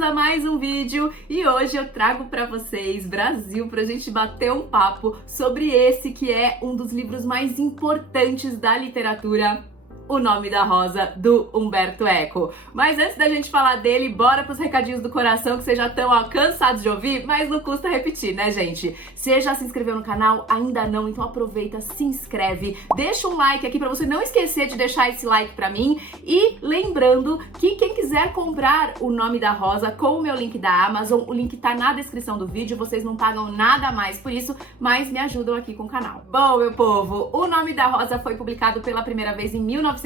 Bem-vindos a mais um vídeo e hoje eu trago pra vocês, Brasil, pra gente bater um papo sobre esse que é um dos livros mais importantes da literatura, O Nome da Rosa, do Umberto Eco. Mas antes da gente falar dele, bora pros recadinhos do coração que vocês já estão cansados de ouvir, mas não custa repetir, né, gente? Você já se inscreveu no canal? Ainda não? Então aproveita, se inscreve, deixa um like aqui pra você não esquecer de deixar esse like pra mim. E lembrando que quem quiser comprar O Nome da Rosa com o meu link da Amazon, o link tá na descrição do vídeo, vocês não pagam nada a mais por isso, mas me ajudam aqui com o canal. Bom, meu povo, O Nome da Rosa foi publicado pela primeira vez em 1980,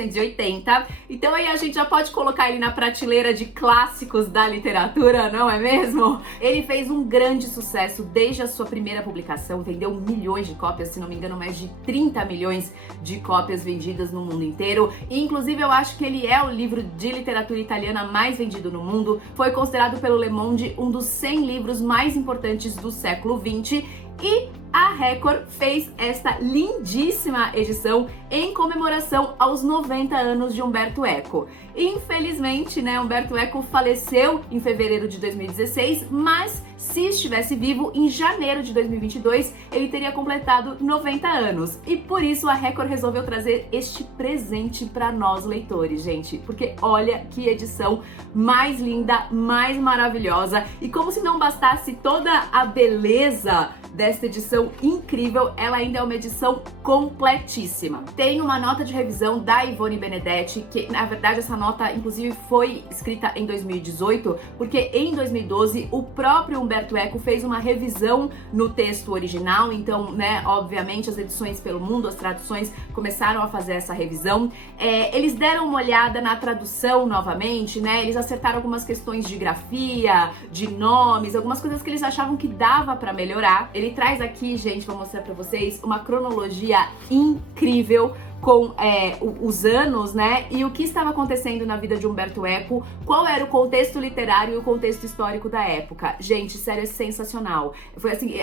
então aí a gente já pode colocar ele na prateleira de clássicos da literatura, não é mesmo? Ele fez um grande sucesso desde a sua primeira publicação, vendeu milhões de cópias, se não me engano mais de 30 milhões de cópias vendidas no mundo inteiro, e inclusive eu acho que ele é o livro de literatura italiana mais vendido no mundo, foi considerado pelo Le Monde um dos 100 livros mais importantes do século XX, e a Record fez esta lindíssima edição em comemoração aos 90 anos de Umberto Eco. Infelizmente, né, Umberto Eco faleceu em fevereiro de 2016, mas se estivesse vivo, em janeiro de 2022, ele teria completado 90 anos. E por isso a Record resolveu trazer este presente para nós leitores, gente. Porque olha que edição mais linda, mais maravilhosa. E como se não bastasse toda a beleza desta edição incrível, ela ainda é uma edição completíssima. Tem uma nota de revisão da Ivone Benedetti, que na verdade essa nota inclusive foi escrita em 2018, porque em 2012 o próprio Umberto Eco fez uma revisão no texto original, então, né, obviamente as edições pelo mundo, as traduções começaram a fazer essa revisão. Eles deram uma olhada na tradução novamente, né, eles acertaram algumas questões de grafia, de nomes, algumas coisas que eles achavam que dava pra melhorar. Ele traz aqui, gente, vou mostrar pra vocês, uma cronologia incrível com os anos, né, e o que estava acontecendo na vida de Umberto Eco, qual era o contexto literário e o contexto histórico da época. Gente, sério, é sensacional. Foi assim,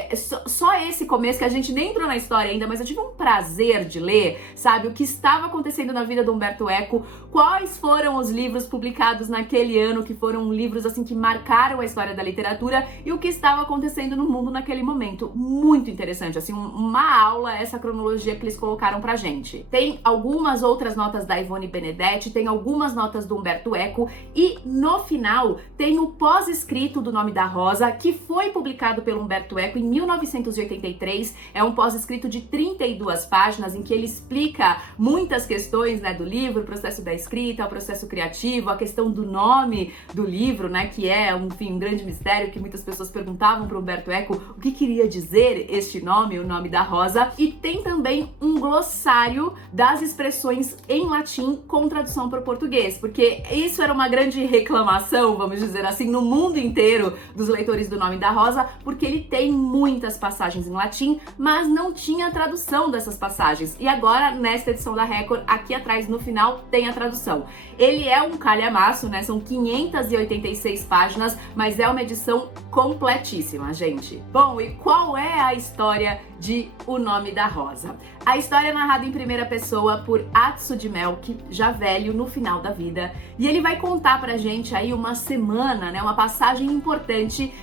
só esse começo, que a gente nem entrou na história ainda, mas eu tive um prazer de ler, sabe, o que estava acontecendo na vida do Umberto Eco, quais foram os livros publicados naquele ano, que foram livros, assim, que marcaram a história da literatura, e o que estava acontecendo no mundo naquele momento. Muito interessante, assim, uma aula essa cronologia que eles colocaram pra gente. Tem algumas outras notas da Ivone Benedetti, tem algumas notas do Umberto Eco e no final tem o pós-escrito do Nome da Rosa, que foi publicado pelo Umberto Eco em 1983. É um pós-escrito de 32 páginas em que ele explica muitas questões, né, do livro, o processo da escrita, o processo criativo, a questão do nome do livro, né, que é, enfim, um grande mistério que muitas pessoas perguntavam para o Umberto Eco o que queria dizer este nome, o Nome da Rosa. E tem também um glossário das expressões em latim com tradução para o português, porque isso era uma grande reclamação, vamos dizer assim, no mundo inteiro dos leitores do Nome da Rosa, porque ele tem muitas passagens em latim, mas não tinha tradução dessas passagens. E agora, nesta edição da Record, aqui atrás no final tem a tradução. Ele é um calhamaço, né? São 586 páginas, mas é uma edição completíssima, gente. Bom, e qual é a história de O Nome da Rosa? A história é narrada em primeira pessoa por Atsu de Melk, já velho, no final da vida, e ele vai contar pra gente aí uma semana, né, uma passagem importante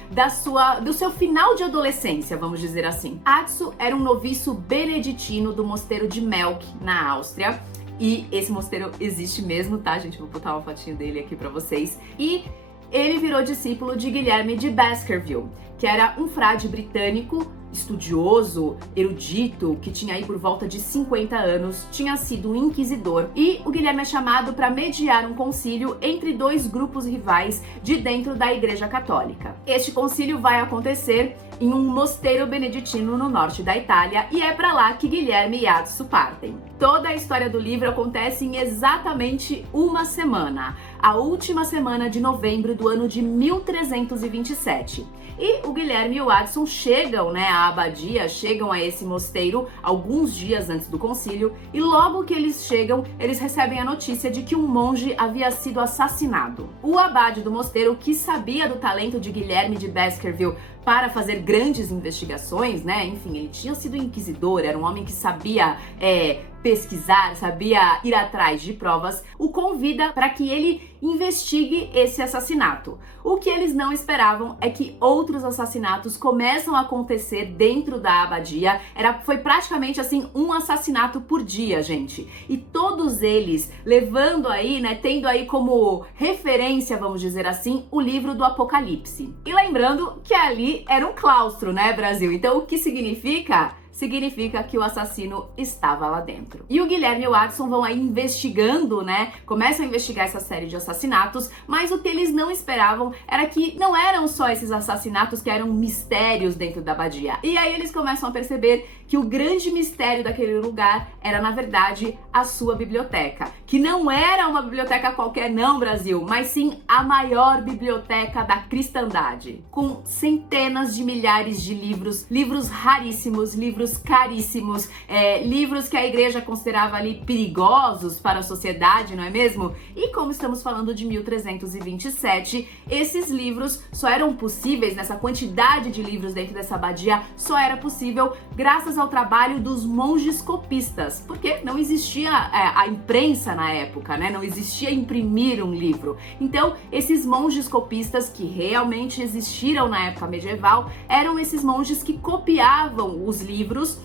do seu final de adolescência, vamos dizer assim. Atsu era um noviço beneditino do mosteiro de Melk, na Áustria, e esse mosteiro existe mesmo, tá, gente? Vou botar uma fotinho dele aqui pra vocês. E ele virou discípulo de Guilherme de Baskerville, que era um frade britânico, estudioso, erudito, que tinha aí por volta de 50 anos, tinha sido um inquisidor, e o Guilherme é chamado para mediar um concílio entre dois grupos rivais de dentro da Igreja Católica. Este concílio vai acontecer em um mosteiro beneditino no norte da Itália, e é para lá que Guilherme e Atsu partem. Toda a história do livro acontece em exatamente uma semana, a última semana de novembro do ano de 1327. E o Guilherme e o Adson chegam, né, à abadia, chegam a esse mosteiro alguns dias antes do concílio, e logo que eles chegam, eles recebem a notícia de que um monge havia sido assassinado. O abade do mosteiro, que sabia do talento de Guilherme de Baskerville para fazer grandes investigações, né, enfim, ele tinha sido inquisidor, era um homem que sabia pesquisar, sabia ir atrás de provas, o convida para que ele investigue esse assassinato. O que eles não esperavam é que outros assassinatos começam a acontecer dentro da abadia. Foi praticamente assim um assassinato por dia, gente. E todos eles levando aí, né, tendo aí como referência, vamos dizer assim, o livro do Apocalipse. E lembrando que ali era um claustro, né, Brasil? Então o que significa? Significa que o assassino estava lá dentro. E o Guilherme e o Watson vão aí investigando, né? Começam a investigar essa série de assassinatos, mas o que eles não esperavam era que não eram só esses assassinatos que eram mistérios dentro da abadia. E aí eles começam a perceber que o grande mistério daquele lugar era, na verdade, a sua biblioteca. Que não era uma biblioteca qualquer não, Brasil, mas sim a maior biblioteca da cristandade. Com centenas de milhares de livros, livros raríssimos, livros caríssimos, livros que a igreja considerava ali perigosos para a sociedade, não é mesmo? E como estamos falando de 1327, esses livros só eram possíveis, nessa quantidade de livros dentro dessa abadia, só era possível graças ao trabalho dos monges copistas, porque não existia a imprensa na época, né? Não existia imprimir um livro. Então, esses monges copistas que realmente existiram na época medieval, eram esses monges que copiavam os livros,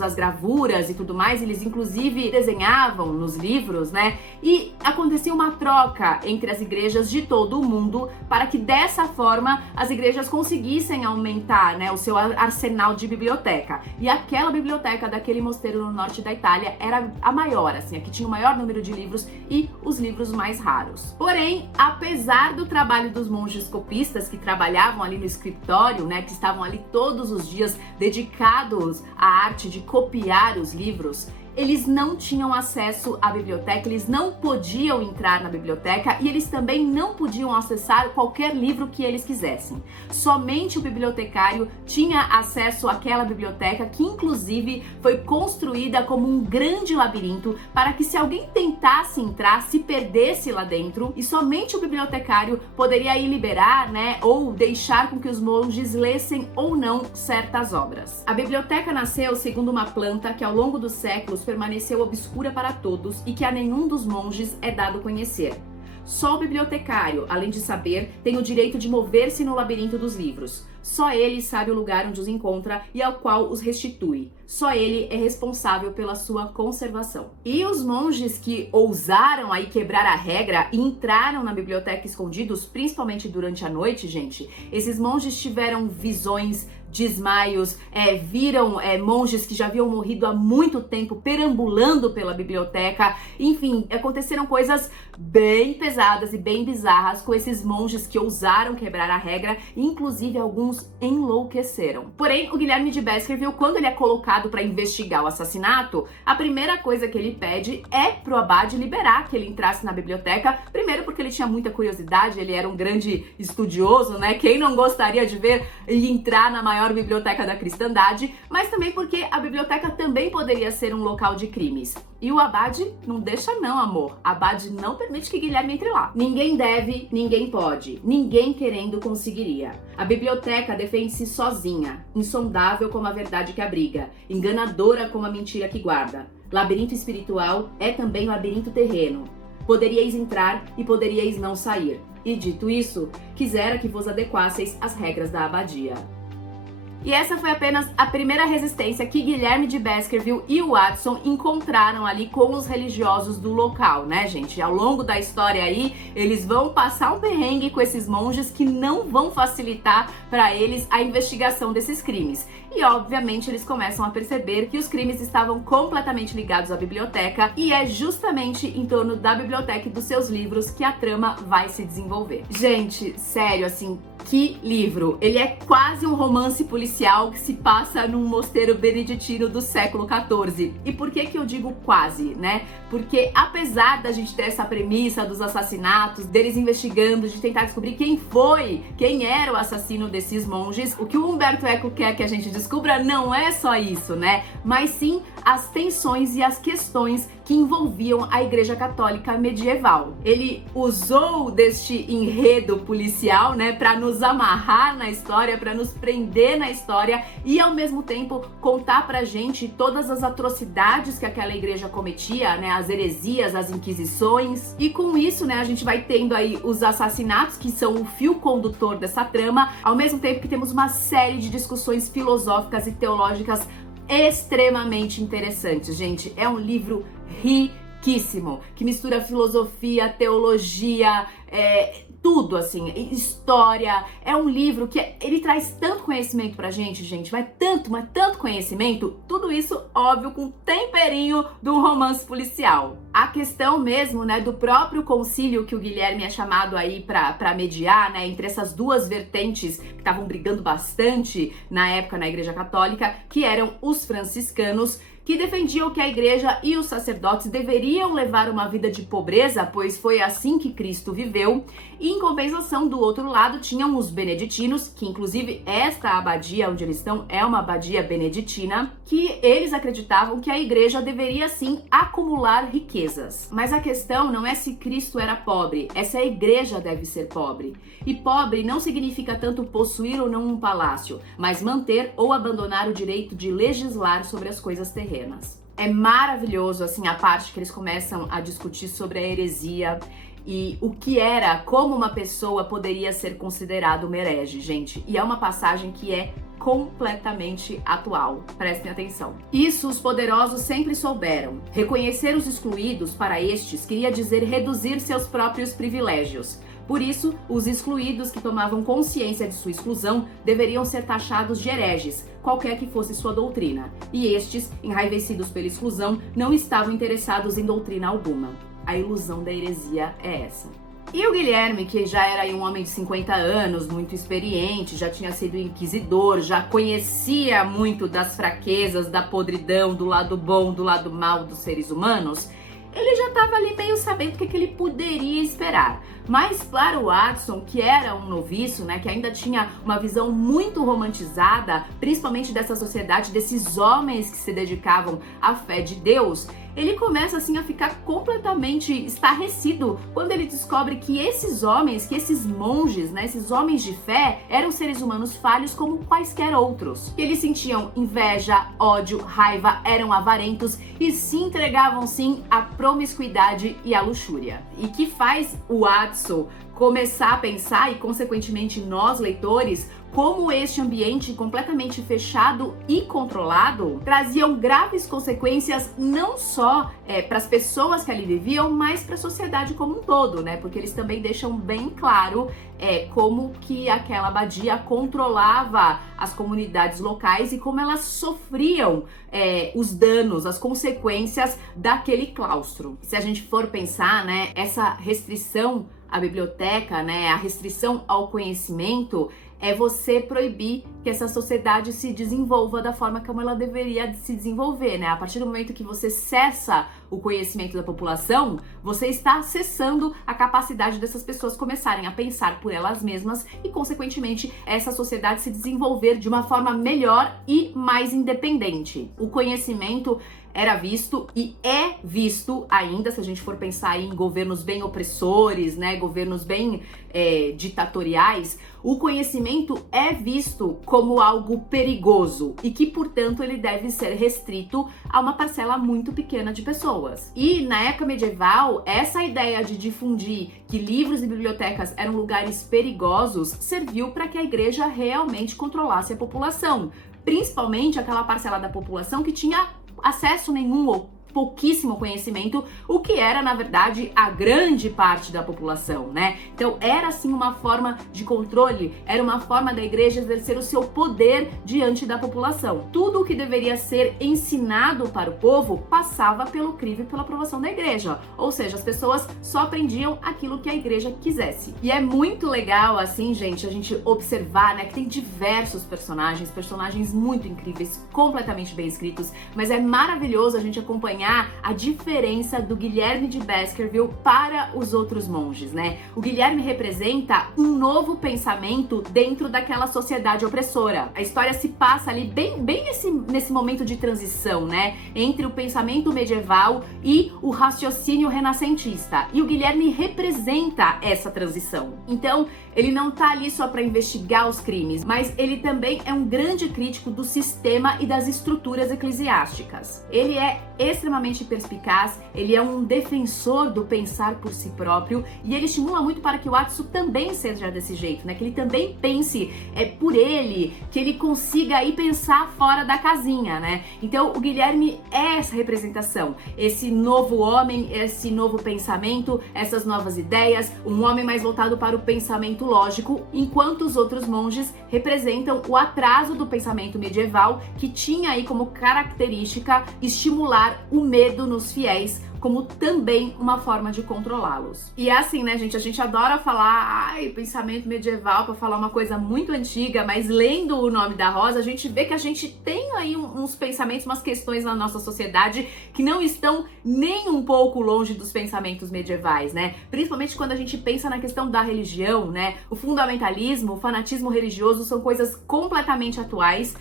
as gravuras e tudo mais. Eles inclusive desenhavam nos livros, né? E acontecia uma troca entre as igrejas de todo o mundo para que dessa forma as igrejas conseguissem aumentar, né, o seu arsenal de biblioteca. E aquela biblioteca daquele mosteiro no norte da Itália era a maior, assim, a que tinha o maior número de livros e os livros mais raros. Porém, apesar do trabalho dos monges copistas que trabalhavam ali no escritório, né, que estavam ali todos os dias dedicados à arte de copiar os livros, eles não tinham acesso à biblioteca, eles não podiam entrar na biblioteca e eles também não podiam acessar qualquer livro que eles quisessem. Somente o bibliotecário tinha acesso àquela biblioteca, que inclusive foi construída como um grande labirinto para que, se alguém tentasse entrar, se perdesse lá dentro, e somente o bibliotecário poderia aí liberar, né, ou deixar com que os monges lessem ou não certas obras. A biblioteca nasceu segundo uma planta que ao longo dos séculos permaneceu obscura para todos e que a nenhum dos monges é dado conhecer. Só o bibliotecário, além de saber, tem o direito de mover-se no labirinto dos livros. Só ele sabe o lugar onde os encontra e ao qual os restitui. Só ele é responsável pela sua conservação. E os monges que ousaram aí quebrar a regra e entraram na biblioteca escondidos, principalmente durante a noite, gente, esses monges tiveram visões, desmaios, viram monges que já haviam morrido há muito tempo perambulando pela biblioteca. Enfim, aconteceram coisas bem pesadas e bem bizarras com esses monges que ousaram quebrar a regra, e inclusive alguns enlouqueceram. Porém, o Guilherme de Baskerville, quando ele é colocado para investigar o assassinato, a primeira coisa que ele pede é pro abade liberar que ele entrasse na biblioteca, primeiro porque ele tinha muita curiosidade, ele era um grande estudioso, né? Quem não gostaria de ver e entrar na maior biblioteca da cristandade, mas também porque a biblioteca também poderia ser um local de crimes. E o abade não deixa não, amor. Abade não permite que Guilherme entre lá. Ninguém deve, ninguém pode. Ninguém querendo conseguiria. A biblioteca defende-se sozinha, insondável como a verdade que abriga, enganadora como a mentira que guarda. Labirinto espiritual é também labirinto terreno. Poderíeis entrar e poderíeis não sair. E dito isso, quisera que vos adequasseis às regras da abadia. E essa foi apenas a primeira resistência que Guilherme de Baskerville e o Watson encontraram ali com os religiosos do local, né, gente? Ao longo da história aí, eles vão passar um perrengue com esses monges que não vão facilitar para eles a investigação desses crimes. E, obviamente, eles começam a perceber que os crimes estavam completamente ligados à biblioteca, e é justamente em torno da biblioteca e dos seus livros que a trama vai se desenvolver. Gente, sério, assim, que livro! Ele é quase um romance policial que se passa num mosteiro beneditino do século XIV. E por que eu digo quase, né? Porque apesar da gente ter essa premissa dos assassinatos, deles investigando, de tentar descobrir quem era o assassino desses monges, o que o Umberto Eco quer que a gente descubra descubra, não é só isso, né? Mas sim as tensões e as questões que envolviam a Igreja Católica medieval. Ele usou deste enredo policial, né, para nos amarrar na história, para nos prender na história e ao mesmo tempo contar pra gente todas as atrocidades que aquela igreja cometia, né, as heresias, as inquisições. E com isso, né, a gente vai tendo aí os assassinatos, que são o fio condutor dessa trama, ao mesmo tempo que temos uma série de discussões filosóficas e teológicas extremamente interessantes. Gente, é um livro riquíssimo, que mistura filosofia, teologia, tudo assim, história. É um livro que ele traz tanto conhecimento pra gente, mas tanto conhecimento, tudo isso, óbvio, com temperinho do romance policial. A questão mesmo, né, do próprio concílio que o Guilherme é chamado aí pra mediar, né, entre essas duas vertentes que estavam brigando bastante na época na Igreja Católica, que eram os franciscanos, que defendiam que a igreja e os sacerdotes deveriam levar uma vida de pobreza, pois foi assim que Cristo viveu. E em compensação, do outro lado, tinham os beneditinos, que inclusive esta abadia onde eles estão é uma abadia beneditina, que eles acreditavam que a igreja deveria sim acumular riquezas. Mas a questão não é se Cristo era pobre, é se a igreja deve ser pobre. E pobre não significa tanto possuir ou não um palácio, mas manter ou abandonar o direito de legislar sobre as coisas terrenas. É maravilhoso, assim, a parte que eles começam a discutir sobre a heresia e o que era, como uma pessoa poderia ser considerada uma herege, gente. E é uma passagem que é completamente atual. Prestem atenção. Isso os poderosos sempre souberam. Reconhecer os excluídos para estes queria dizer reduzir seus próprios privilégios. Por isso, os excluídos que tomavam consciência de sua exclusão deveriam ser taxados de hereges, qualquer que fosse sua doutrina. E estes, enraivecidos pela exclusão, não estavam interessados em doutrina alguma. A ilusão da heresia é essa. E o Guilherme, que já era um homem de 50 anos, muito experiente, já tinha sido inquisidor, já conhecia muito das fraquezas, da podridão, do lado bom, do lado mal dos seres humanos, ele já estava ali meio sabendo o que ele poderia esperar. Mas para o Watson, que era um noviço, né, que ainda tinha uma visão muito romantizada, principalmente dessa sociedade, desses homens que se dedicavam à fé de Deus, ele começa assim a ficar completamente estarrecido quando ele descobre que esses homens, que esses monges, né, esses homens de fé, eram seres humanos falhos como quaisquer outros. Que eles sentiam inveja, ódio, raiva, eram avarentos e se entregavam sim à promiscuidade e à luxúria. E que faz o Watson começar a pensar, e consequentemente nós leitores, como este ambiente completamente fechado e controlado traziam graves consequências não só para as pessoas que ali viviam, mas para a sociedade como um todo, né? Porque eles também deixam bem claro como que aquela abadia controlava as comunidades locais e como elas sofriam os danos, as consequências daquele claustro. Se a gente for pensar, né, essa restrição à biblioteca, né, a restrição ao conhecimento, é você proibir que essa sociedade se desenvolva da forma como ela deveria se desenvolver, né? A partir do momento que você cessa o conhecimento da população, você está cessando a capacidade dessas pessoas começarem a pensar por elas mesmas e, consequentemente, essa sociedade se desenvolver de uma forma melhor e mais independente. O conhecimento era visto e é visto ainda, se a gente for pensar em governos bem opressores, né, governos bem ditatoriais, o conhecimento é visto como algo perigoso e que, portanto, ele deve ser restrito a uma parcela muito pequena de pessoas. E na época medieval, essa ideia de difundir que livros e bibliotecas eram lugares perigosos serviu para que a igreja realmente controlasse a população, principalmente aquela parcela da população que tinha acesso nenhum ou pouquíssimo conhecimento, o que era, na verdade, a grande parte da população, né? Então, era, assim, uma forma de controle, era uma forma da igreja exercer o seu poder diante da população. Tudo o que deveria ser ensinado para o povo passava pelo crivo e pela aprovação da igreja, ou seja, as pessoas só aprendiam aquilo que a igreja quisesse. E é muito legal, assim, gente, a gente observar, né, que tem diversos personagens muito incríveis, completamente bem escritos, mas é maravilhoso a gente acompanhar acompanhar a diferença do Guilherme de Baskerville para os outros monges, né? O Guilherme representa um novo pensamento dentro daquela sociedade opressora. A história se passa ali bem nesse momento de transição, né? Entre o pensamento medieval e o raciocínio renascentista. E o Guilherme representa essa transição. Então, ele não tá ali só para investigar os crimes, mas ele também é um grande crítico do sistema e das estruturas eclesiásticas. Ele é extremamente perspicaz, ele é um defensor do pensar por si próprio e ele estimula muito para que o Atsu também seja desse jeito, né? Que ele também pense por ele, que ele consiga aí pensar fora da casinha, né? Então o Guilherme é essa representação, esse novo homem, esse novo pensamento, essas novas ideias, um homem mais voltado para o pensamento lógico, enquanto os outros monges representam o atraso do pensamento medieval que tinha aí como característica estimular o medo nos fiéis, como também uma forma de controlá-los. E é assim, né, gente? A gente adora falar, pensamento medieval, para falar uma coisa muito antiga, mas lendo O Nome da Rosa, a gente vê que a gente tem aí uns pensamentos, umas questões na nossa sociedade que não estão nem um pouco longe dos pensamentos medievais, né? Principalmente quando a gente pensa na questão da religião, né? O fundamentalismo, o fanatismo religioso são coisas completamente atuais.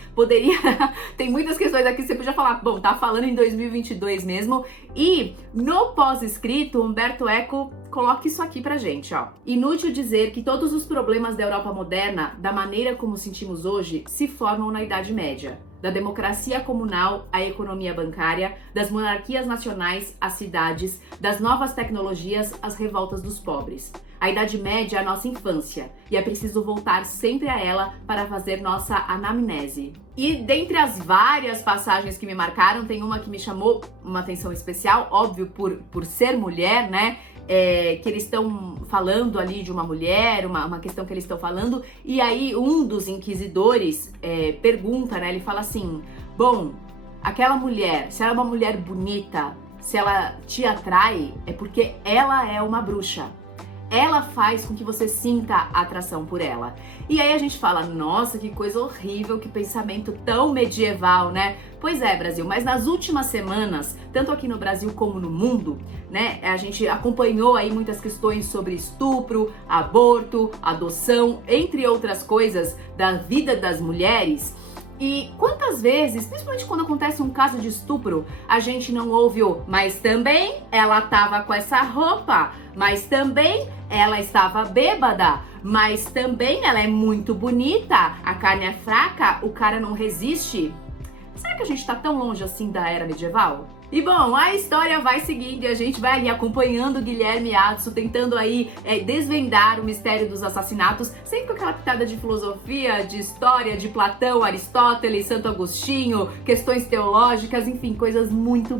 Tem muitas questões aqui que você podia falar, bom, tá falando em 2022 mesmo. E no pós-escrito, Umberto Eco coloca isso aqui pra gente, ó. Inútil dizer que todos os problemas da Europa moderna, da maneira como sentimos hoje, se formam na Idade Média. Da democracia comunal à economia bancária, das monarquias nacionais às cidades, das novas tecnologias às revoltas dos pobres. A Idade Média é a nossa infância e é preciso voltar sempre a ela para fazer nossa anamnese. E dentre as várias passagens que me marcaram, tem uma que me chamou uma atenção especial, óbvio por ser mulher, né? Que eles estão falando ali de uma mulher, uma questão que eles estão falando, e aí um dos inquisidores pergunta, né? Ele fala assim, bom, aquela mulher, se ela é uma mulher bonita, se ela te atrai, é porque ela é uma bruxa. Ela faz com que você sinta atração por ela. E aí a gente fala, nossa, que coisa horrível, que pensamento tão medieval, né? Pois é, Brasil, mas nas últimas semanas, tanto aqui no Brasil como no mundo, né, a gente acompanhou aí muitas questões sobre estupro, aborto, adoção, entre outras coisas da vida das mulheres. E quantas vezes, principalmente quando acontece um caso de estupro, a gente não ouve o mas também ela tava com essa roupa, mas também ela estava bêbada, mas também ela é muito bonita, a carne é fraca, o cara não resiste. Será que a gente tá tão longe assim da era medieval? E bom, a história vai seguindo e a gente vai ali acompanhando o Guilherme Atsu, tentando aí desvendar o mistério dos assassinatos, sempre com aquela pitada de filosofia, de história, de Platão, Aristóteles, Santo Agostinho, questões teológicas, enfim, coisas muito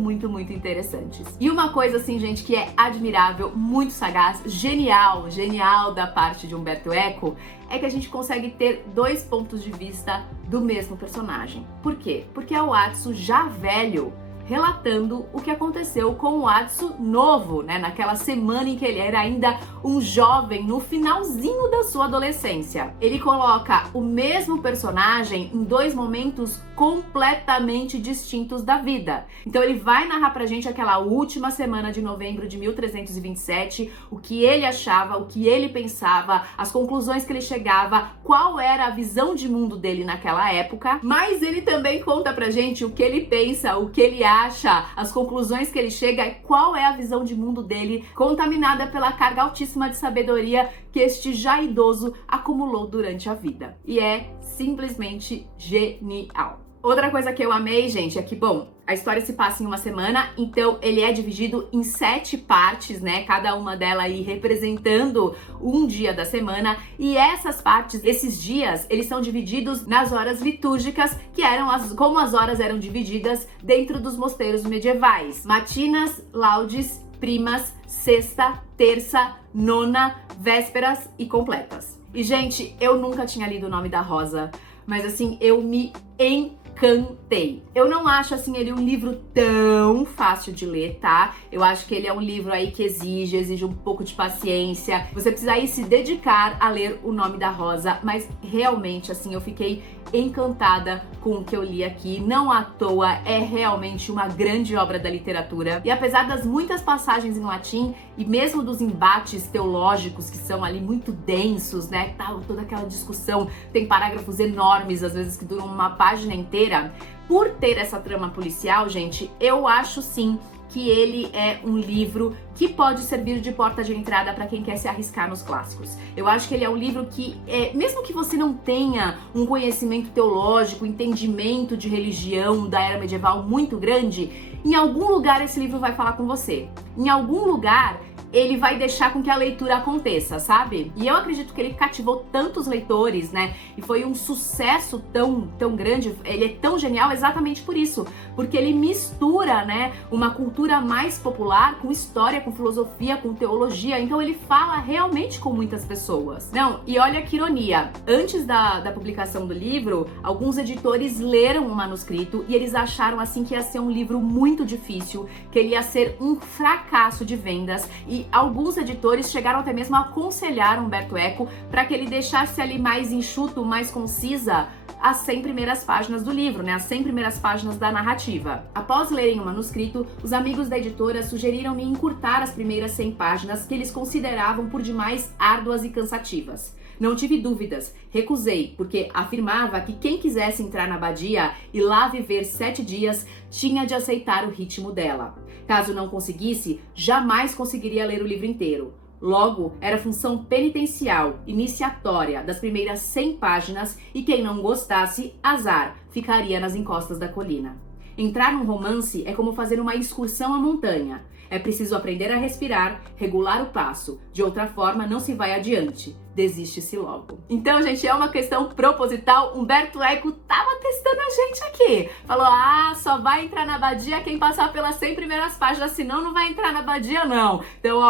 interessantes. E uma coisa assim, gente, que é admirável, muito sagaz, genial da parte de Umberto Eco, é que a gente consegue ter dois pontos de vista do mesmo personagem. Por quê? Porque é o Atsu já velho, relatando o que aconteceu com o Atsu novo, né? Naquela semana em que ele era ainda um jovem, no finalzinho da sua adolescência. Ele coloca o mesmo personagem em dois momentos completamente distintos da vida. Então ele vai narrar pra gente aquela última semana de novembro de 1327, o que ele achava, o que ele pensava, as conclusões que ele chegava, qual era a visão de mundo dele naquela época, mas ele também conta pra gente o que ele pensa, o que ele acha, as conclusões que ele chega, qual é a visão de mundo dele, contaminada pela carga altíssima de sabedoria que este já idoso acumulou durante a vida. E é simplesmente genial. Outra coisa que eu amei, gente, é que, bom, a história se passa em uma semana, então ele é dividido em 7 partes, né? Cada uma delas aí representando um dia da semana. E essas partes, esses dias, eles são divididos nas horas litúrgicas, que eram como as horas eram divididas dentro dos mosteiros medievais. Matinas, laudes, primas, sexta, terça, nona, vésperas e completas. E, gente, eu nunca tinha lido O Nome da Rosa, mas assim, eu me encantei encantei. Eu não acho, assim, ele um livro tão fácil de ler, tá? Eu acho que ele é um livro aí que exige um pouco de paciência. Você precisa aí se dedicar a ler O Nome da Rosa, mas realmente, assim, eu fiquei encantada com o que eu li aqui. Não à toa, é realmente uma grande obra da literatura. E apesar das muitas passagens em latim e mesmo dos embates teológicos que são ali muito densos, né, tal, toda aquela discussão, tem parágrafos enormes, às vezes que duram uma página inteira, por ter essa trama policial, gente, eu acho sim que ele é um livro que pode servir de porta de entrada para quem quer se arriscar nos clássicos. Eu acho que ele é um livro que, mesmo que você não tenha um conhecimento teológico, entendimento de religião da era medieval muito grande, em algum lugar esse livro vai falar com você. Em algum lugar ele vai deixar com que a leitura aconteça, sabe? E eu acredito que ele cativou tantos leitores, né? E foi um sucesso tão grande, ele é tão genial exatamente por isso. Porque ele mistura, né, uma cultura mais popular com história, com filosofia, com teologia. Então ele fala realmente com muitas pessoas. Não, e olha que ironia. Antes da publicação do livro, alguns editores leram o manuscrito e eles acharam, assim, que ia ser um livro muito difícil, que ele ia ser um fracasso de vendas. E alguns editores chegaram até mesmo a aconselhar Umberto Eco para que ele deixasse ali mais enxuto, mais concisa, as 100 primeiras páginas do livro, né? As 100 primeiras páginas da narrativa. Após lerem o manuscrito, os amigos da editora sugeriram-me encurtar as primeiras 100 páginas que eles consideravam por demais árduas e cansativas. Não tive dúvidas, recusei, porque afirmava que quem quisesse entrar na abadia e lá viver 7 dias tinha de aceitar o ritmo dela. Caso não conseguisse, jamais conseguiria ler o livro inteiro. Logo, era função penitencial, iniciatória, das primeiras 100 páginas, e quem não gostasse, azar, ficaria nas encostas da colina. Entrar num romance é como fazer uma excursão à montanha. É preciso aprender a respirar, regular o passo. De outra forma, não se vai adiante. Desiste-se logo. Então, gente, é uma questão proposital. Humberto Eco tava testando a gente aqui. Falou, só vai entrar na abadia quem passar pelas 100 primeiras páginas, senão não vai entrar na abadia, não. Então,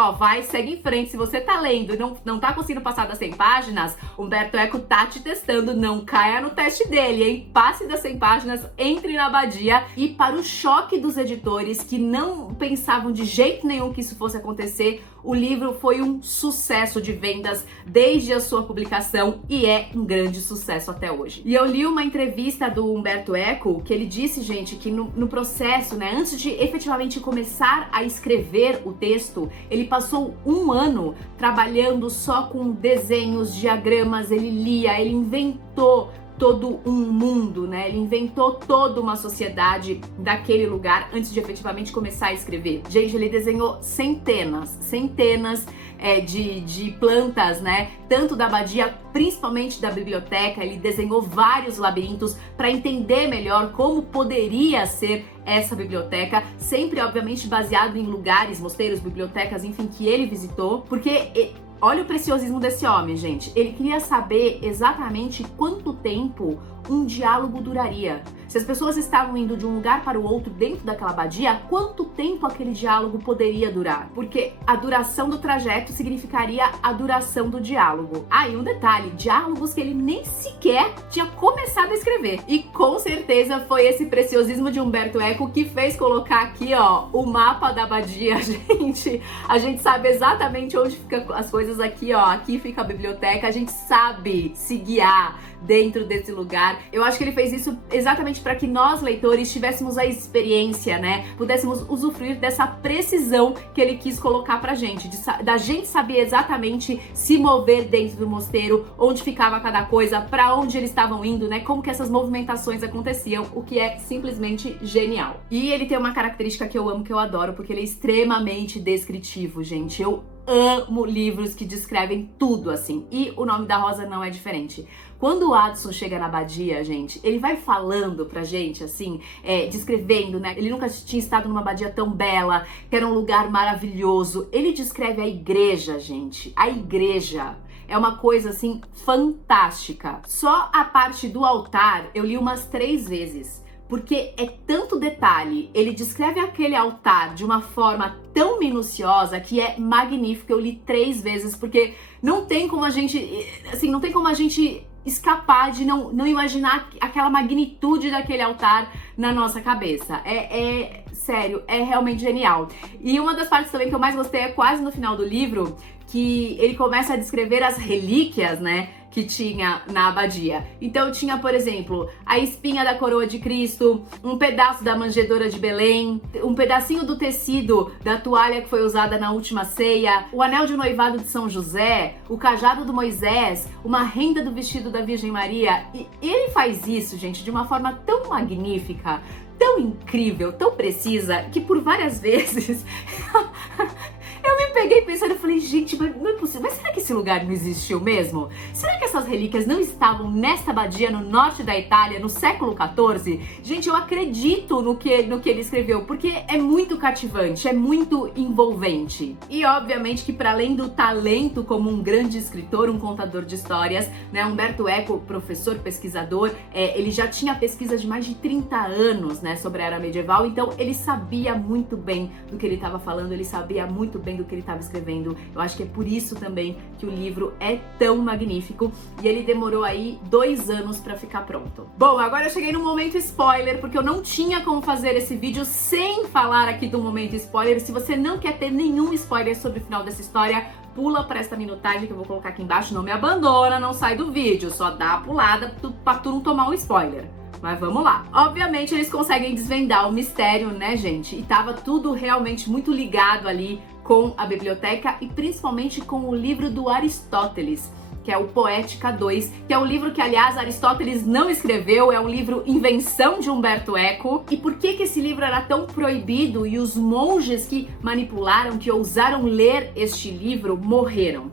segue em frente. Se você tá lendo e não tá conseguindo passar das 100 páginas, Humberto Eco tá te testando. Não caia no teste dele, hein? Passe das 100 páginas, entre na abadia. E para o choque dos editores que não pensavam de jeito nenhum que isso fosse acontecer, o livro foi um sucesso de vendas desde a sua publicação e é um grande sucesso até hoje. E eu li uma entrevista do Umberto Eco que ele disse, gente, que no processo, né, antes de efetivamente começar a escrever o texto, ele passou 1 ano trabalhando só com desenhos, diagramas, ele lia, ele inventou todo um mundo, né? Ele inventou toda uma sociedade daquele lugar antes de efetivamente começar a escrever. Gente, ele desenhou centenas de plantas, né? Tanto da abadia, principalmente da biblioteca. Ele desenhou vários labirintos para entender melhor como poderia ser essa biblioteca, sempre obviamente baseado em lugares, mosteiros, bibliotecas, enfim, que ele visitou, porque olha o preciosismo desse homem, gente. Ele queria saber exatamente quanto tempo um diálogo duraria. Se as pessoas estavam indo de um lugar para o outro dentro daquela abadia, quanto tempo aquele diálogo poderia durar? Porque a duração do trajeto significaria a duração do diálogo. E um detalhe, diálogos que ele nem sequer tinha começado a escrever. E com certeza foi esse preciosismo de Umberto Eco que fez colocar aqui, o mapa da abadia, gente. A gente sabe exatamente onde ficam as coisas aqui, aqui fica a biblioteca, a gente sabe se guiar dentro desse lugar. Eu acho que ele fez isso exatamente para que nós, leitores, tivéssemos a experiência, né? Pudéssemos usufruir dessa precisão que ele quis colocar pra gente, da gente saber exatamente se mover dentro do mosteiro, onde ficava cada coisa, pra onde eles estavam indo, né? Como que essas movimentações aconteciam, o que é simplesmente genial. E ele tem uma característica que eu amo, que eu adoro, porque ele é extremamente descritivo, gente. Eu amo livros que descrevem tudo, assim. E O Nome da Rosa não é diferente. Quando o Addison chega na abadia, gente, ele vai falando pra gente, assim, descrevendo, né? Ele nunca tinha estado numa abadia tão bela, que era um lugar maravilhoso. Ele descreve a igreja, gente. A igreja é uma coisa, assim, fantástica. Só a parte do altar eu li umas 3 vezes. Porque é tanto detalhe, ele descreve aquele altar de uma forma tão minuciosa que é magnífico. Eu li 3 vezes, porque não tem como a gente escapar de não imaginar aquela magnitude daquele altar na nossa cabeça. Sério, é realmente genial. E uma das partes também que eu mais gostei é quase no final do livro, que ele começa a descrever as relíquias, né, que tinha na abadia. Então tinha, por exemplo, a espinha da coroa de Cristo, um pedaço da manjedoura de Belém, um pedacinho do tecido da toalha que foi usada na última ceia, o anel de noivado de São José, o cajado do Moisés, uma renda do vestido da Virgem Maria. E ele faz isso, gente, de uma forma tão magnífica, tão incrível, tão precisa, que por várias vezes eu me peguei pensando, eu falei, gente, mas não é possível, mas será que esse lugar não existiu mesmo? Será que essas relíquias não estavam nesta abadia no norte da Itália, no século XIV? Gente, eu acredito no que ele escreveu, porque é muito cativante, é muito envolvente. E obviamente que para além do talento como um grande escritor, um contador de histórias, né, Umberto Eco, professor, pesquisador, ele já tinha pesquisa de mais de 30 anos, né, sobre a era medieval, então ele sabia muito bem do que ele estava falando, ele sabia muito bem do que ele estava escrevendo. Eu acho que é por isso também que o livro é tão magnífico e ele demorou aí 2 anos para ficar pronto. Bom, agora eu cheguei no momento spoiler, porque eu não tinha como fazer esse vídeo sem falar aqui do momento spoiler. Se você não quer ter nenhum spoiler sobre o final dessa história, pula para esta minutagem que eu vou colocar aqui embaixo, não me abandona, não sai do vídeo, só dá a pulada pra tu não tomar um spoiler. Mas vamos lá. Obviamente eles conseguem desvendar o mistério, né, gente? E tava tudo realmente muito ligado ali com a biblioteca e principalmente com o livro do Aristóteles, que é o Poética 2, que é um livro que, aliás, Aristóteles não escreveu, é um livro invenção de Umberto Eco. E por que esse livro era tão proibido e os monges que manipularam, que ousaram ler este livro, morreram?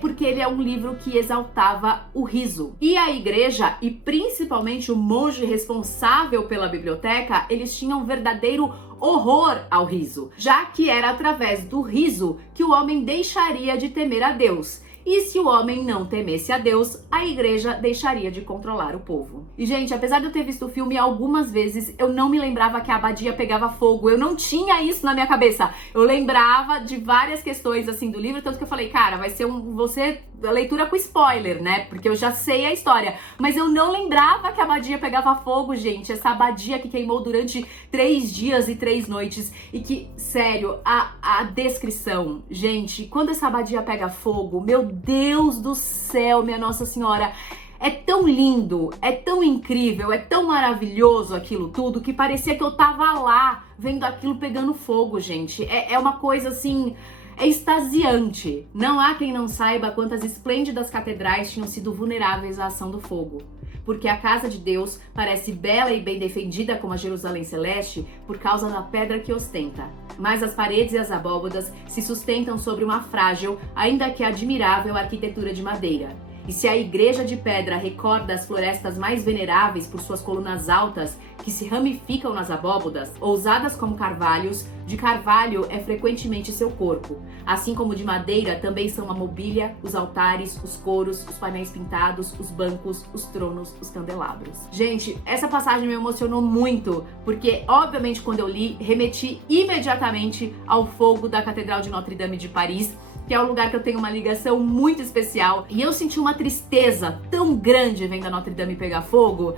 Porque ele é um livro que exaltava o riso. E a igreja, e principalmente o monge responsável pela biblioteca, eles tinham um verdadeiro horror ao riso, já que era através do riso que o homem deixaria de temer a Deus. E se o homem não temesse a Deus, a igreja deixaria de controlar o povo. E, gente, apesar de eu ter visto o filme algumas vezes, eu não me lembrava que a abadia pegava fogo. Eu não tinha isso na minha cabeça. Eu lembrava de várias questões, assim, do livro, tanto que eu falei, cara, vai ser a leitura com spoiler, né? Porque eu já sei a história. Mas eu não lembrava que a abadia pegava fogo, gente. Essa abadia que queimou durante 3 dias e 3 noites. E que, sério, a descrição, gente, quando essa abadia pega fogo, meu Deus do céu, minha Nossa Senhora, é tão lindo, é tão incrível, é tão maravilhoso aquilo tudo, que parecia que eu tava lá vendo aquilo pegando fogo, gente. É uma coisa assim, é extasiante. Não há quem não saiba quantas esplêndidas catedrais tinham sido vulneráveis à ação do fogo. Porque a casa de Deus parece bela e bem defendida como a Jerusalém Celeste por causa da pedra que ostenta. Mas as paredes e as abóbadas se sustentam sobre uma frágil, ainda que admirável arquitetura de madeira. E se a igreja de pedra recorda as florestas mais veneráveis por suas colunas altas que se ramificam nas abóbadas, ousadas como carvalhos, de carvalho é frequentemente seu corpo. Assim como de madeira também são a mobília, os altares, os coros, os painéis pintados, os bancos, os tronos, os candelabros. Gente, essa passagem me emocionou muito, porque obviamente quando eu li, remeti imediatamente ao fogo da Catedral de Notre-Dame de Paris, que é um lugar que eu tenho uma ligação muito especial. E eu senti uma tristeza tão grande vendo a Notre-Dame pegar fogo.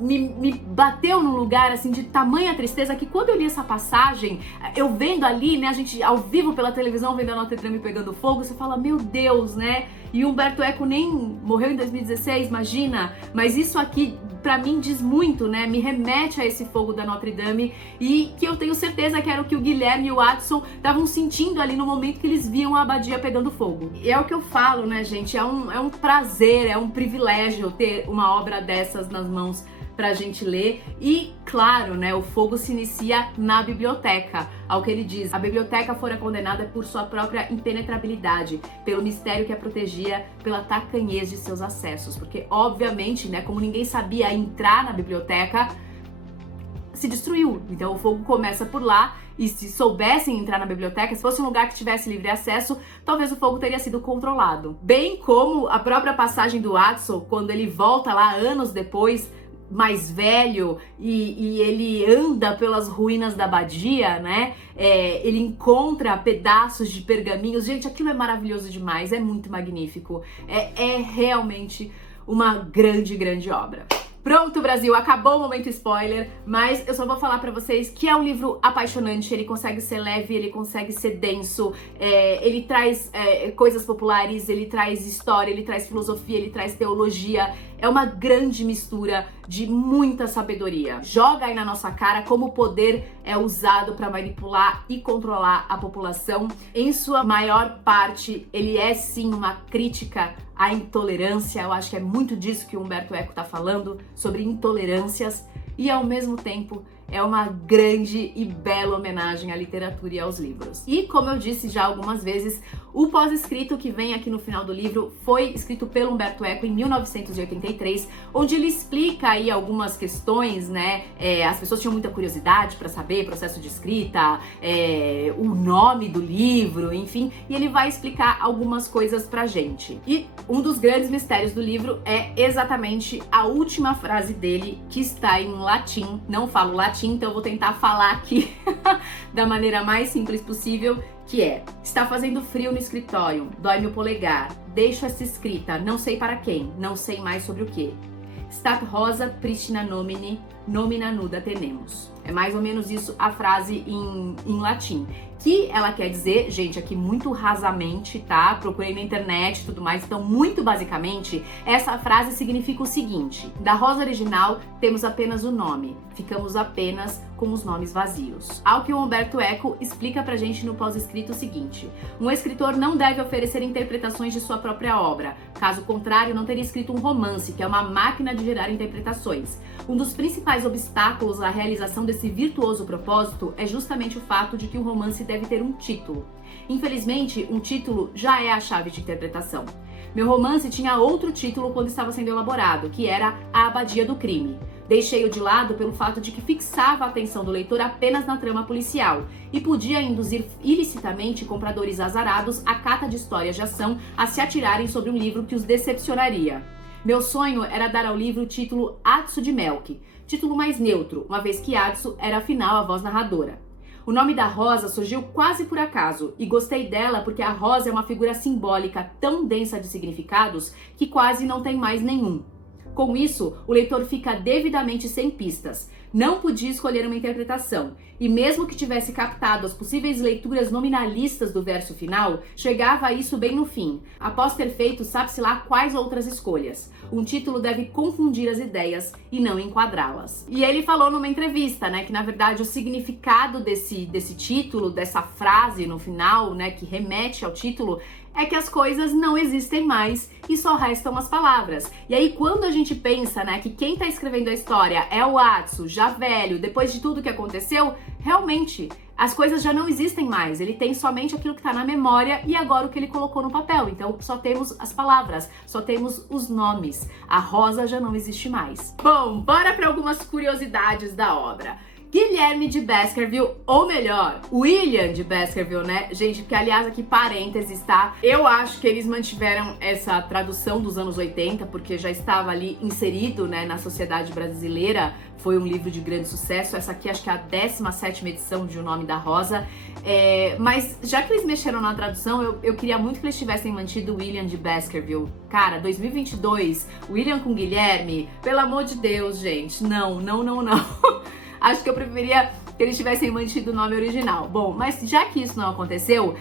Me bateu num lugar assim de tamanha tristeza que quando eu li essa passagem, eu vendo ali, né, a gente ao vivo pela televisão vendo a Notre-Dame pegando fogo, você fala, meu Deus, né? E o Umberto Eco nem morreu em 2016, imagina? Mas isso aqui, pra mim, diz muito, né? Me remete a esse fogo da Notre-Dame e que eu tenho certeza que era o que o Guilherme e o Watson estavam sentindo ali no momento que eles viam a abadia pegando fogo. E é o que eu falo, né, gente? É um prazer, é um privilégio ter uma obra dessas nas mãos pra gente ler. E, claro, né, o fogo se inicia na biblioteca. Ao que ele diz, a biblioteca fora condenada por sua própria impenetrabilidade, pelo mistério que a protegia, pela tacanhez de seus acessos. Porque, obviamente, né, como ninguém sabia entrar na biblioteca, se destruiu. Então o fogo começa por lá. E se soubessem entrar na biblioteca, se fosse um lugar que tivesse livre acesso, talvez o fogo teria sido controlado. Bem como a própria passagem do Watson, quando ele volta lá anos depois, mais velho, e ele anda pelas ruínas da abadia, né? Ele encontra pedaços de pergaminhos. Gente, aquilo é maravilhoso demais, é muito magnífico. É realmente uma grande, grande obra. Pronto, Brasil, acabou o momento spoiler, mas eu só vou falar pra vocês que é um livro apaixonante, ele consegue ser leve, ele consegue ser denso, ele traz coisas populares, ele traz história, ele traz filosofia, ele traz teologia, é uma grande mistura de muita sabedoria. Joga aí na nossa cara como o poder é usado para manipular e controlar a população. Em sua maior parte, ele é sim uma crítica à intolerância. Eu acho que é muito disso que o Umberto Eco tá falando, sobre intolerâncias, e ao mesmo tempo é uma grande e bela homenagem à literatura e aos livros. E como eu disse já algumas vezes, o pós-escrito que vem aqui no final do livro foi escrito pelo Umberto Eco em 1983, onde ele explica aí algumas questões, né? As pessoas tinham muita curiosidade para saber processo de escrita, o nome do livro, enfim, e ele vai explicar algumas coisas pra gente. E um dos grandes mistérios do livro é exatamente a última frase dele, que está em latim. Não falo latim, então eu vou tentar falar aqui da maneira mais simples possível, que é: está fazendo frio no escritório, dói-me o polegar, deixo essa escrita, não sei para quem, não sei mais sobre o que. Stat rosa pristina nomine, nomina nuda tenemos. É mais ou menos isso a frase em latim. Que ela quer dizer, gente, aqui muito rasamente, tá? Procurei na internet e tudo mais, então muito basicamente, essa frase significa o seguinte: da rosa original temos apenas o nome, ficamos apenas com os nomes vazios. Ao que o Umberto Eco explica pra gente no pós-escrito o seguinte: um escritor não deve oferecer interpretações de sua própria obra, caso contrário não teria escrito um romance, que é uma máquina de gerar interpretações. Um dos principais obstáculos à realização desse virtuoso propósito é justamente o fato de que o romance deve ter um título. Infelizmente, um título já é a chave de interpretação. Meu romance tinha outro título quando estava sendo elaborado, que era A Abadia do Crime. Deixei-o de lado pelo fato de que fixava a atenção do leitor apenas na trama policial e podia induzir ilicitamente compradores azarados à cata de histórias de ação a se atirarem sobre um livro que os decepcionaria. Meu sonho era dar ao livro o título Atsu de Melk, título mais neutro, uma vez que Atsu era afinal a voz narradora. O nome da Rosa surgiu quase por acaso e gostei dela porque a Rosa é uma figura simbólica tão densa de significados que quase não tem mais nenhum. Com isso, o leitor fica devidamente sem pistas. Não podia escolher uma interpretação, e mesmo que tivesse captado as possíveis leituras nominalistas do verso final, chegava a isso bem no fim, após ter feito sabe-se lá quais outras escolhas. Um título deve confundir as ideias e não enquadrá-las. E ele falou numa entrevista, né, que na verdade o significado desse título, dessa frase no final, né, que remete ao título, é que as coisas não existem mais e só restam as palavras. E aí quando a gente pensa, né, que quem tá escrevendo a história é o Atsu, já velho, depois de tudo que aconteceu, realmente as coisas já não existem mais. Ele tem somente aquilo que tá na memória e agora o que ele colocou no papel. Então só temos as palavras, só temos os nomes. A Rosa já não existe mais. Bom, bora para algumas curiosidades da obra. Guilherme de Baskerville, ou melhor, William de Baskerville, né? Gente, porque aliás aqui parênteses, tá? Eu acho que eles mantiveram essa tradução dos anos 80, porque já estava ali inserido, né, na sociedade brasileira. Foi um livro de grande sucesso. Essa aqui acho que é a 17ª edição de O Nome da Rosa. Mas já que eles mexeram na tradução, eu queria muito que eles tivessem mantido William de Baskerville. Cara, 2022, William com Guilherme, pelo amor de Deus, gente. Não. Acho que eu preferia que eles tivessem mantido o nome original. Bom, mas já que isso não aconteceu,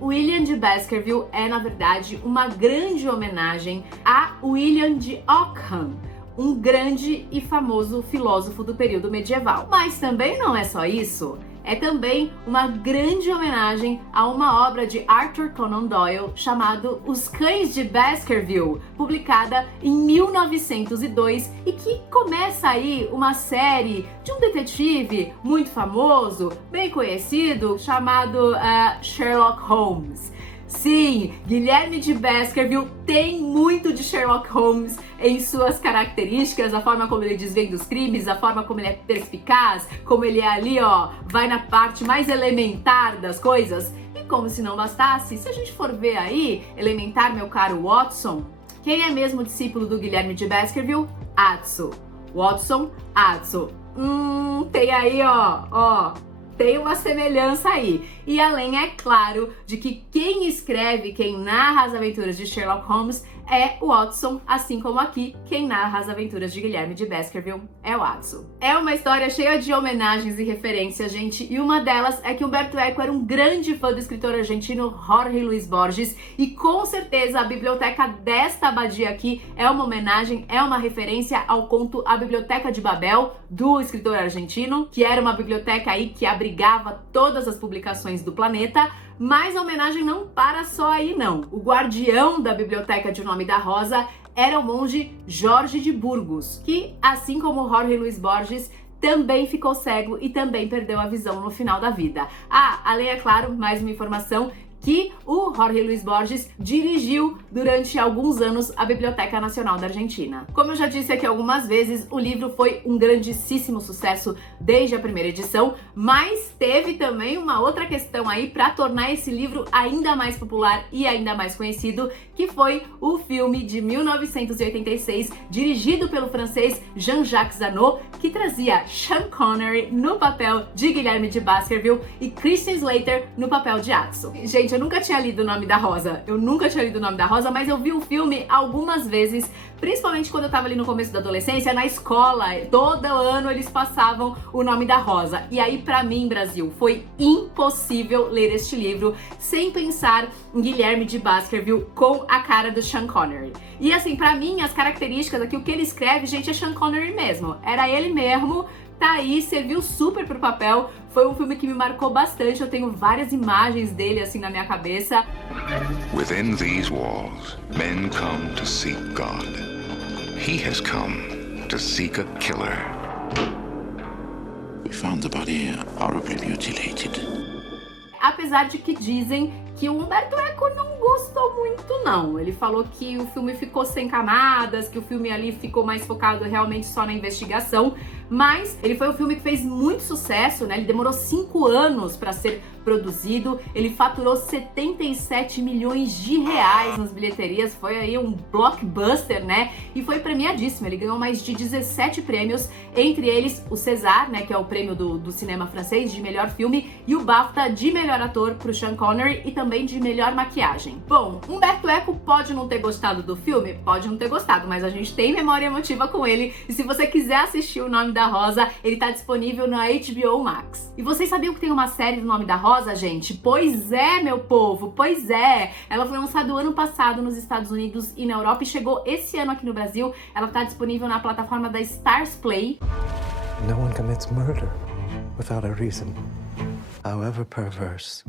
William de Baskerville é, na verdade, uma grande homenagem a William de Ockham, um grande e famoso filósofo do período medieval. Mas também não é só isso. É também uma grande homenagem a uma obra de Arthur Conan Doyle chamado Os Cães de Baskerville, publicada em 1902 e que começa aí uma série de um detetive muito famoso, bem conhecido, chamado Sherlock Holmes. Sim, Guilherme de Baskerville tem muito de Sherlock Holmes em suas características, a forma como ele desvenda os crimes, a forma como ele é perspicaz, como ele é ali, ó, vai na parte mais elementar das coisas. E como se não bastasse, se a gente for ver aí, elementar, meu caro Watson, quem é mesmo discípulo do Guilherme de Baskerville? Atsu. Watson, Atsu. Tem aí, ó. Tem uma semelhança aí. E além, é claro, de que quem escreve, quem narra as aventuras de Sherlock Holmes é o Watson, assim como aqui, quem narra as aventuras de Guilherme de Baskerville é o Watson. É uma história cheia de homenagens e referências, gente, e uma delas é que Umberto Eco era um grande fã do escritor argentino Jorge Luis Borges, e com certeza a biblioteca desta abadia aqui é uma homenagem, é uma referência ao conto A Biblioteca de Babel, do escritor argentino, que era uma biblioteca aí que abrigava todas as publicações do planeta. Mas a homenagem não para só aí, não. O guardião da biblioteca de O Nome da Rosa era o monge Jorge de Burgos, que, assim como Jorge Luis Borges, também ficou cego e também perdeu a visão no final da vida. Além, é claro, mais uma informação, que o Jorge Luis Borges dirigiu durante alguns anos a Biblioteca Nacional da Argentina. Como eu já disse aqui algumas vezes, o livro foi um grandíssimo sucesso desde a primeira edição, mas teve também uma outra questão aí para tornar esse livro ainda mais popular e ainda mais conhecido, que foi o filme de 1986, dirigido pelo francês Jean-Jacques Annaud, que trazia Sean Connery no papel de Guilherme de Baskerville e Christian Slater no papel de Atso. Gente, eu nunca tinha lido O Nome da Rosa. Mas eu vi o filme algumas vezes, principalmente quando eu tava ali no começo da adolescência, na escola. Todo ano eles passavam O Nome da Rosa. E aí, pra mim, Brasil, foi impossível ler este livro sem pensar em Guilherme de Baskerville com a cara do Sean Connery. E assim, pra mim, as características aqui, o que ele escreve, gente, é Sean Connery mesmo. Era ele mesmo. Tá aí, serviu super pro papel. Foi um filme que me marcou bastante. Eu tenho várias imagens dele assim na minha cabeça. Within these walls, men come to seek God. He has come to seek a killer. We found the body horribly mutilated. Apesar de que dizem que o Umberto Eco não gostou muito, não. Ele falou que o filme ficou sem camadas, que o filme ali ficou mais focado realmente só na investigação, mas ele foi um filme que fez muito sucesso, né? Ele demorou 5 anos para ser produzido, ele faturou 77 milhões de reais nas bilheterias, foi aí um blockbuster, né? E foi premiadíssimo, ele ganhou mais de 17 prêmios, entre eles o César, né, que é o prêmio do cinema francês de melhor filme, e o BAFTA de melhor ator pro Sean Connery e também de melhor maquiagem. Bom, Umberto Eco pode não ter gostado do filme? Pode não ter gostado, mas a gente tem memória emotiva com ele, e se você quiser assistir O Nome da Rosa, ele tá disponível na HBO Max. E vocês sabiam que tem uma série do Nome da Rosa, gente? Pois é, meu povo, pois é! Ela foi lançada o ano passado nos Estados Unidos e na Europa e chegou esse ano aqui no Brasil. Ela tá disponível na plataforma da Stars Play. No one commits murder without a reason, however perverse.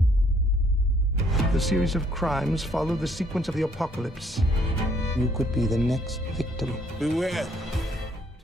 The series of crimes follow the sequence of the apocalypse. You could be the next victim. Beware.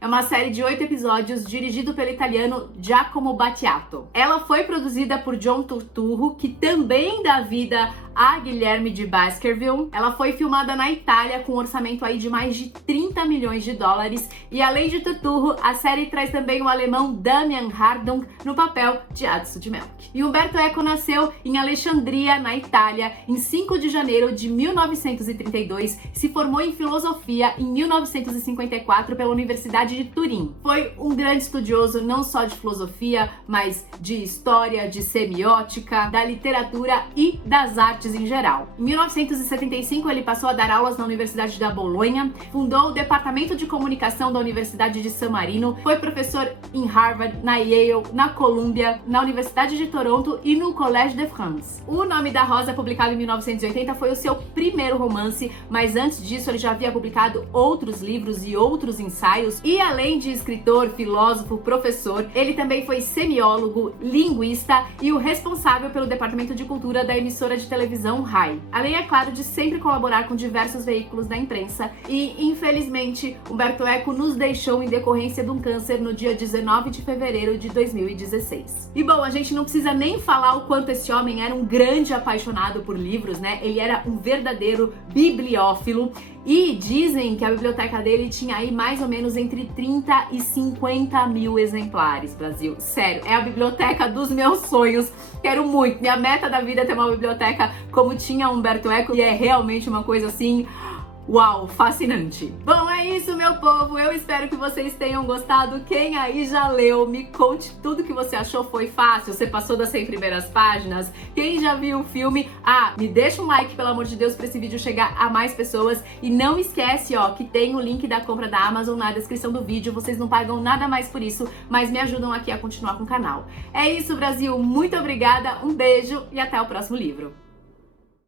É uma série de 8 episódios, dirigido pelo italiano Giacomo Battiato. Ela foi produzida por John Turturro, que também dá vida a Guilherme de Baskerville. Ela foi filmada na Itália com um orçamento aí de mais de 30 milhões de dólares. E além de Turturro, a série traz também o alemão Damian Hardung no papel de Atso de Melk. E Umberto Eco nasceu em Alexandria, na Itália, em 5 de janeiro de 1932. Se formou em filosofia em 1954 pela Universidade de Turim. Foi um grande estudioso não só de filosofia, mas de história, de semiótica, da literatura e das artes em geral. Em 1975, ele passou a dar aulas na Universidade da Bolonha, fundou o Departamento de Comunicação da Universidade de San Marino, foi professor em Harvard, na Yale, na Columbia, na Universidade de Toronto e no Collège de France. O Nome da Rosa, publicado em 1980, foi o seu primeiro romance, mas antes disso ele já havia publicado outros livros e outros ensaios, e além de escritor, filósofo, professor, ele também foi semiólogo, linguista e o responsável pelo Departamento de Cultura da emissora de televisão RAI. Além, é claro, de sempre colaborar com diversos veículos da imprensa. E, infelizmente, Umberto Eco nos deixou em decorrência de um câncer no dia 19 de fevereiro de 2016. E bom, a gente não precisa nem falar o quanto esse homem era um grande apaixonado por livros, né? Ele era um verdadeiro bibliófilo. E dizem que a biblioteca dele tinha aí mais ou menos entre 30 e 50 mil exemplares, Brasil. Sério, é a biblioteca dos meus sonhos. Quero muito. Minha meta da vida é ter uma biblioteca como tinha Umberto Eco, e é realmente uma coisa assim Uau, fascinante! Bom, é isso, meu povo. Eu espero que vocês tenham gostado. Quem aí já leu, me conte tudo que você achou. Foi fácil? Você passou das 100 primeiras páginas? Quem já viu o filme? Me deixa um like, pelo amor de Deus, para esse vídeo chegar a mais pessoas. E não esquece, ó, que tem o link da compra da Amazon na descrição do vídeo. Vocês não pagam nada mais por isso, mas me ajudam aqui a continuar com o canal. É isso, Brasil. Muito obrigada, um beijo e até o próximo livro.